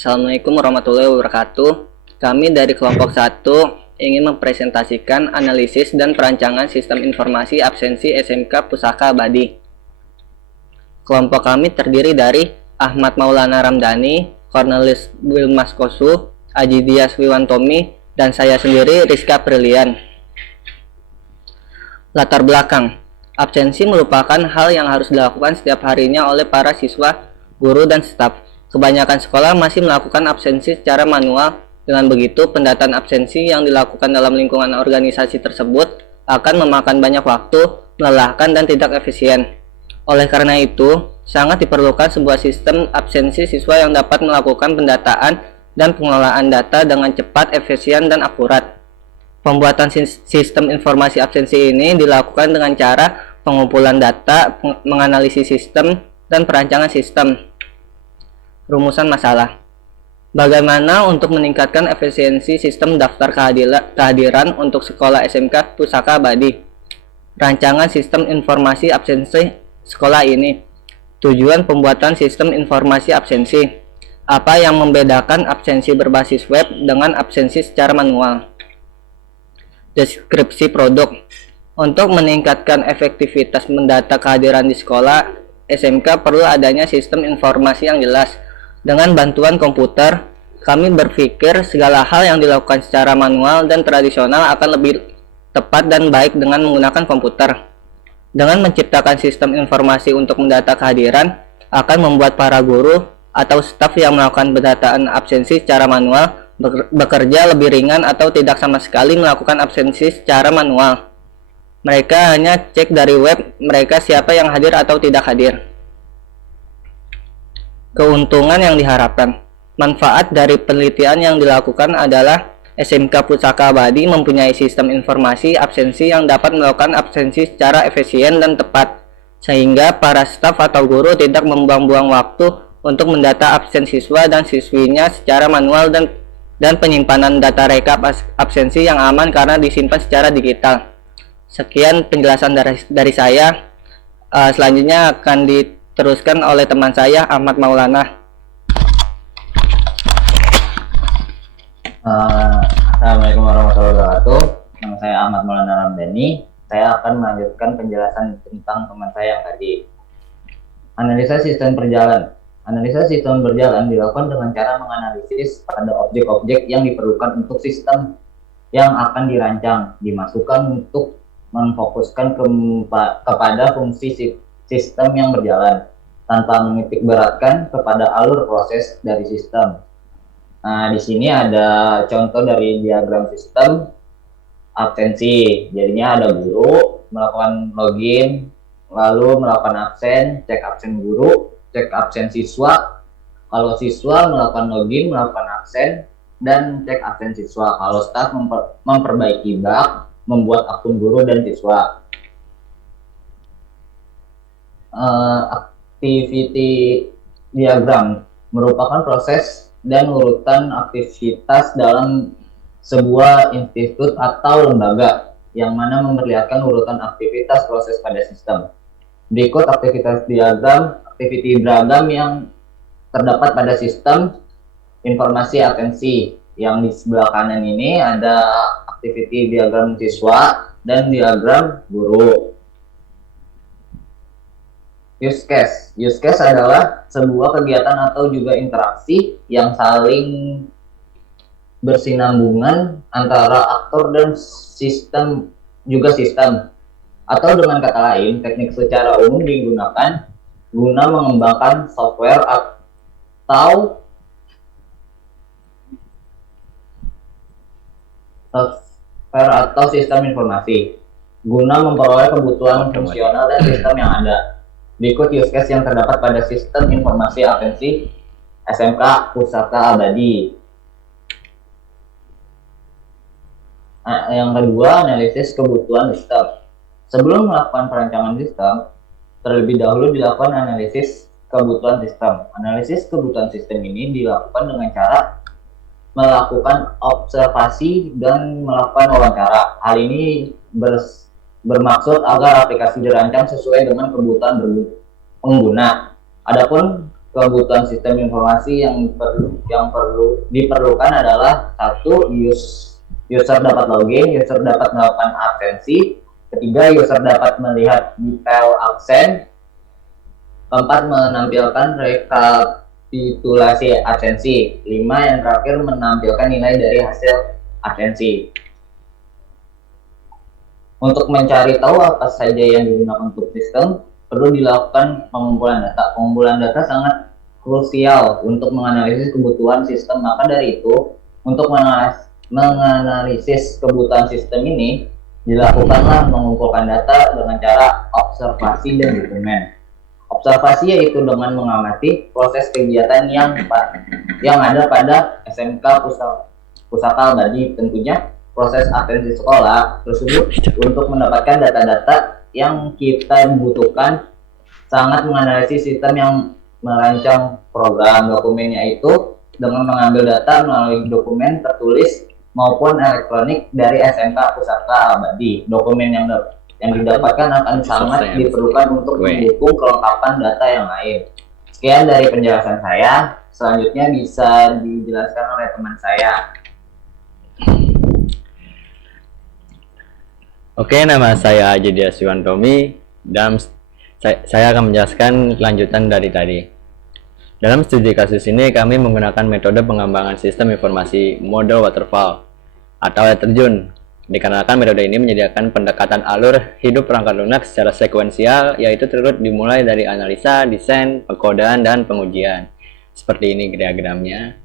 Assalamualaikum warahmatullahi wabarakatuh. Kami dari kelompok 1 ingin mempresentasikan analisis dan perancangan sistem informasi absensi SMK Pusaka Abadi. Kelompok kami terdiri dari Ahmad Maulana Ramdhani, Cornelis Wilmas Kosu, Aji Dias Wiwantomi, dan saya sendiri Rizka Prilian. Latar belakang. Absensi merupakan hal yang harus dilakukan setiap harinya oleh para siswa, guru, dan staf. Kebanyakan sekolah masih melakukan absensi secara manual. Dengan begitu, pendataan absensi yang dilakukan dalam lingkungan organisasi tersebut akan memakan banyak waktu, melelahkan, dan tidak efisien. Oleh karena itu, sangat diperlukan sebuah sistem absensi siswa yang dapat melakukan pendataan dan pengelolaan data dengan cepat, efisien, dan akurat. Pembuatan sistem informasi absensi ini dilakukan dengan cara pengumpulan data, menganalisis sistem, dan perancangan sistem. Rumusan masalah. Bagaimana untuk meningkatkan efisiensi sistem daftar kehadiran untuk sekolah SMK Pusaka Abadi? Rancangan sistem informasi absensi sekolah ini. Tujuan pembuatan sistem informasi absensi. Apa yang membedakan absensi berbasis web dengan absensi secara manual? Deskripsi produk. Untuk meningkatkan efektivitas mendata kehadiran di sekolah SMK perlu adanya sistem informasi yang jelas. Dengan bantuan komputer, kami berpikir segala hal yang dilakukan secara manual dan tradisional akan lebih tepat dan baik dengan menggunakan komputer. Dengan menciptakan sistem informasi untuk mendata kehadiran, akan membuat para guru atau staf yang melakukan pendataan absensi secara manual bekerja lebih ringan atau tidak sama sekali melakukan absensi secara manual. Mereka hanya cek dari web mereka siapa yang hadir atau tidak hadir. Keuntungan yang diharapkan. Manfaat dari penelitian yang dilakukan adalah SMK Pusaka Abadi mempunyai sistem informasi absensi yang dapat melakukan absensi secara efisien dan tepat, sehingga para staf atau guru tidak membuang-buang waktu untuk mendata absen siswa dan siswinya secara manual dan penyimpanan data rekap absensi yang aman karena disimpan secara digital. Sekian penjelasan dari saya. Selanjutnya akan diteruskan oleh teman saya Ahmad Maulana. Assalamualaikum warahmatullahi wabarakatuh. Nama saya Ahmad Maulana Ramdhani. Saya akan melanjutkan penjelasan tentang teman saya yang tadi. Analisa sistem berjalan. Analisa sistem berjalan dilakukan dengan cara menganalisis pada objek-objek yang diperlukan untuk sistem yang akan dirancang, dimasukkan untuk memfokuskan kepada fungsi sistem yang berjalan, tanpa menitik beratkan kepada alur proses dari sistem. Nah, di sini ada contoh dari diagram sistem absensi. Jadinya ada guru melakukan login, lalu melakukan absen, cek absen guru, cek absen siswa. Kalau siswa melakukan login, melakukan absen, dan cek absen siswa. Kalau staf memperbaiki bug, membuat akun guru dan siswa. Activity diagram merupakan proses dan urutan aktivitas dalam sebuah institut atau lembaga yang mana memperlihatkan urutan aktivitas proses pada sistem. Berikut aktivitas diagram, activity diagram yang terdapat pada sistem informasi absensi. Yang di sebelah kanan ini ada activity diagram siswa dan diagram guru. Use case. Use case adalah sebuah kegiatan atau juga interaksi yang saling bersinambungan antara aktor dan sistem, juga sistem. Atau dengan kata lain, teknik secara umum digunakan guna mengembangkan software atau sistem informasi guna memperoleh kebutuhan fungsional dan sistem yang ada. Berikut use case yang terdapat pada sistem informasi absensi SMK Pusaka Abadi. Yang kedua, analisis kebutuhan sistem. Sebelum melakukan perancangan sistem, terlebih dahulu dilakukan analisis kebutuhan sistem. Analisis kebutuhan sistem ini dilakukan dengan cara melakukan observasi dan melakukan wawancara. Hal ini bermaksud agar aplikasi dirancang sesuai dengan kebutuhan pengguna. Adapun kebutuhan sistem informasi yang perlu diperlukan adalah satu, user dapat login, user dapat melakukan absensi, ketiga, user dapat melihat detail absen, keempat, menampilkan rekapitulasi absensi, lima, yang terakhir menampilkan nilai dari hasil absensi. Untuk mencari tahu apa saja yang digunakan untuk sistem, perlu dilakukan pengumpulan data. Pengumpulan data sangat krusial untuk menganalisis kebutuhan sistem. Maka dari itu, untuk menganalisis kebutuhan sistem ini, dilakukanlah mengumpulkan data dengan cara observasi dan dokumen. Observasi yaitu dengan mengamati proses kegiatan yang ada pada SMK Pusaka Abadi. Tentunya proses absensi sekolah tersebut untuk mendapatkan data-data yang kita butuhkan sangat menganalisis sistem yang merancang program dokumennya itu dengan mengambil data melalui dokumen tertulis maupun elektronik dari SMK Pusaka Abadi. Dokumen yang didapatkan akan sangat diperlukan untuk mendukung kelengkapan data yang lain. Sekian dari penjelasan saya. Selanjutnya bisa dijelaskan oleh teman saya. Oke, nama saya Ajidia Siwantomi dan saya akan menjelaskan lanjutan dari tadi. Dalam studi kasus ini, kami menggunakan metode pengembangan sistem informasi model waterfall atau air terjun. Dikarenakan metode ini menyediakan pendekatan alur hidup perangkat lunak secara sekuensial, yaitu turut dimulai dari analisa, desain, pengkodaan, dan pengujian. Seperti ini diagramnya.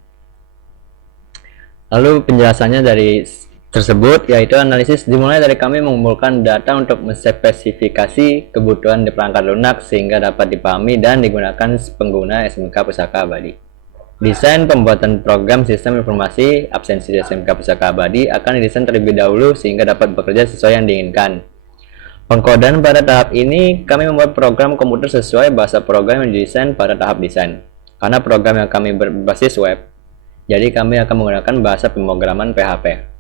Lalu penjelasannya dari tersebut, yaitu analisis dimulai dari kami mengumpulkan data untuk menspesifikasi kebutuhan di perangkat lunak sehingga dapat dipahami dan digunakan pengguna SMK Pusaka Abadi. Desain pembuatan program sistem informasi absensi SMK Pusaka Abadi akan didesain terlebih dahulu sehingga dapat bekerja sesuai yang diinginkan. Pengkodaan pada tahap ini, kami membuat program komputer sesuai bahasa program yang didesain pada tahap desain. Karena program yang kami berbasis web, jadi kami akan menggunakan bahasa pemrograman PHP.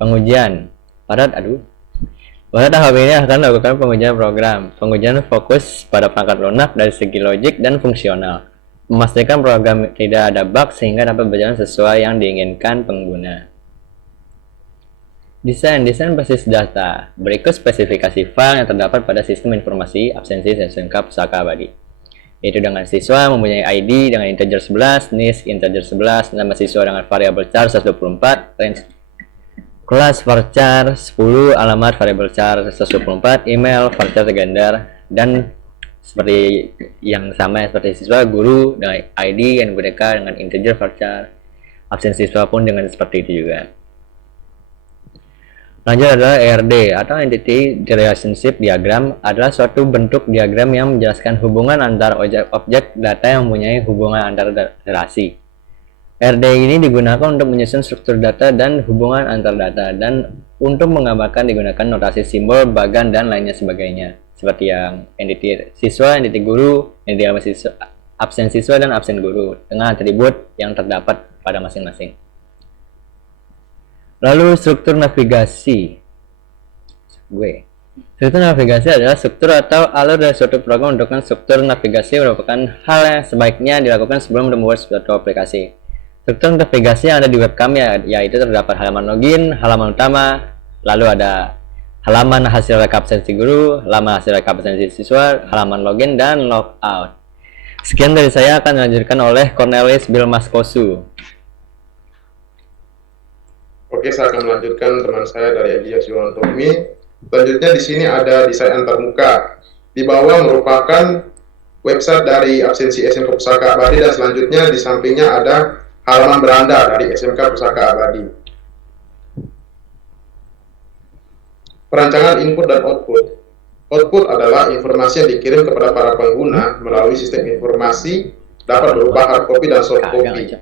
Pengujian pada tahap ini akan dilakukan pengujian program. Pengujian fokus pada perangkat lunak dari segi logik dan fungsional, memastikan program tidak ada bug sehingga dapat berjalan sesuai yang diinginkan pengguna. Desain basis data. Berikut spesifikasi file yang terdapat pada sistem informasi absensi SMK Pusaka Abadi, yaitu dengan siswa mempunyai ID dengan integer 11, NIST integer 11, nama siswa dengan variabel char 124, range kelas varchar 10, alamat variabel char 124, email varchar gender, dan seperti yang sama seperti siswa, guru dengan ID NPTK dengan integer varchar, absen siswa pun dengan seperti itu juga. Lanjut adalah ERD atau Entity Relationship Diagram, adalah suatu bentuk diagram yang menjelaskan hubungan antar objek data yang mempunyai hubungan antar relasi. RD ini digunakan untuk menyusun struktur data dan hubungan antar data, dan untuk menggambarkan digunakan notasi simbol, bagan, dan lainnya sebagainya, seperti yang entity siswa, entity guru, entity absen siswa, dan absen guru, dengan atribut yang terdapat pada masing-masing. Lalu struktur navigasi. Struktur navigasi adalah struktur atau alur dari suatu program. Untuk struktur navigasi merupakan hal yang sebaiknya dilakukan sebelum membuat suatu aplikasi. Struktur navigasi yang ada di web kami yaitu terdapat halaman login, halaman utama, lalu ada halaman hasil rekap absensi guru, halaman hasil rekap absensi siswa, halaman login, dan logout. Sekian dari saya, akan dilanjutkan oleh Cornelis Bilmaskosu. Oke, saya akan melanjutkan teman saya dari Ajidia Siwantomi. Selanjutnya di sini ada desain antarmuka. Di bawah merupakan website dari absensi SMK Pusaka Abadi, dan selanjutnya di sampingnya ada halaman beranda dari SMK Pusaka Abadi. Perancangan input dan output. Output adalah informasi yang dikirim kepada para pengguna melalui sistem informasi, dapat berupa hard copy dan soft copy,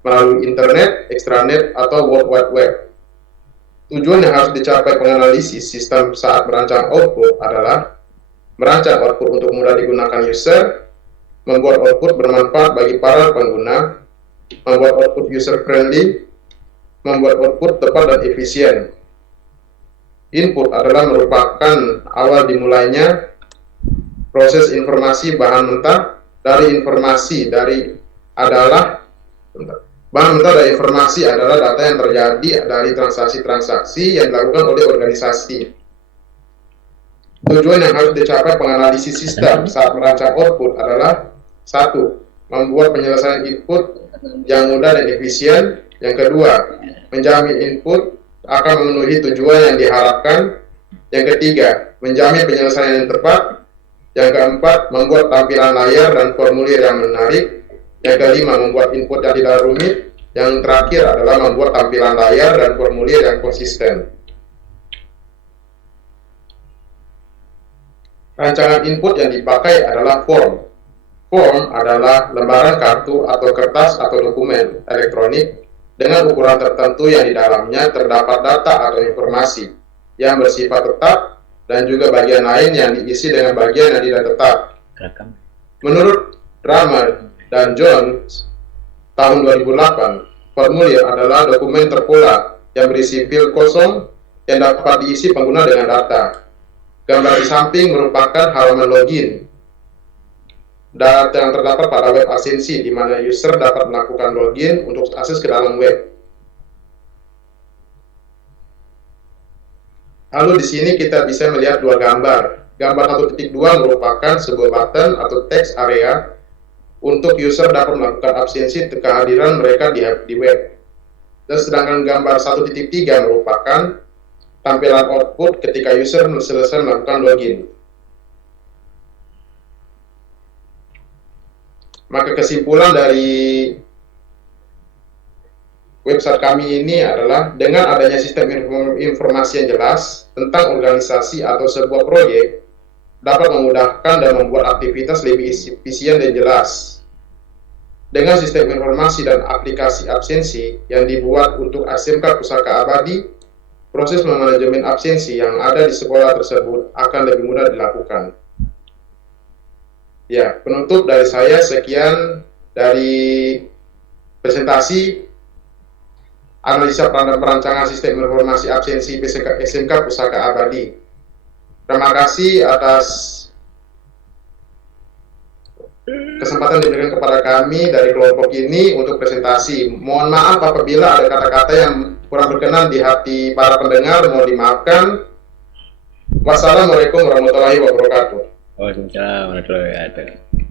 melalui internet, extranet, atau World Wide Web. Tujuan yang harus dicapai penganalisis sistem saat merancang output adalah merancang output untuk mudah digunakan user, membuat output bermanfaat bagi para pengguna, membuat output user friendly, membuat output tepat dan efisien. Input adalah merupakan awal dimulainya proses informasi bahan mentah dari informasi adalah informasi adalah data yang terjadi dari transaksi-transaksi yang dilakukan oleh organisasi. Tujuan yang harus dicapai penganalisis sistem saat merancang output adalah: 1. Membuat penyelesaian input yang mudah dan efisien. Yang kedua, menjamin input akan memenuhi tujuan yang diharapkan. Yang ketiga, menjamin penyelesaian yang tepat. Yang keempat, membuat tampilan layar dan formulir yang menarik. Yang kelima, membuat input yang tidak rumit. Yang terakhir adalah membuat tampilan layar dan formulir yang konsisten. Rancangan input yang dipakai adalah form. Form adalah lembaran kartu atau kertas atau dokumen elektronik dengan ukuran tertentu yang di dalamnya terdapat data atau informasi yang bersifat tetap dan juga bagian lain yang diisi dengan bagian yang tidak tetap. Menurut Dramer dan Jones tahun 2008, formulir adalah dokumen terpola yang berisi field kosong yang dapat diisi pengguna dengan data. Gambar di samping merupakan halaman login. Data yang terdapat pada web asensi di mana user dapat melakukan login untuk akses ke dalam web. Lalu di sini kita bisa melihat dua gambar. Gambar 1.2 merupakan sebuah button atau text area untuk user dapat melakukan absensi kehadiran mereka di web. Dan sedangkan gambar 1.3 merupakan tampilan output ketika user selesai melakukan login. Maka kesimpulan dari website kami ini adalah dengan adanya sistem informasi yang jelas tentang organisasi atau sebuah proyek dapat memudahkan dan membuat aktivitas lebih efisien dan jelas. Dengan sistem informasi dan aplikasi absensi yang dibuat untuk SMK Pusaka Abadi, proses manajemen absensi yang ada di sekolah tersebut akan lebih mudah dilakukan. Ya, penutup dari saya sekian dari presentasi analisa perancangan sistem informasi absensi SMK Pusaka Abadi. Terima kasih atas kesempatan diberikan kepada kami dari kelompok ini untuk presentasi. Mohon maaf apabila ada kata-kata yang kurang berkenan di hati para pendengar, mohon dimaafkan. Wassalamualaikum warahmatullahi wabarakatuh. Waalaikumsalam warahmatullahi wabarakatuh.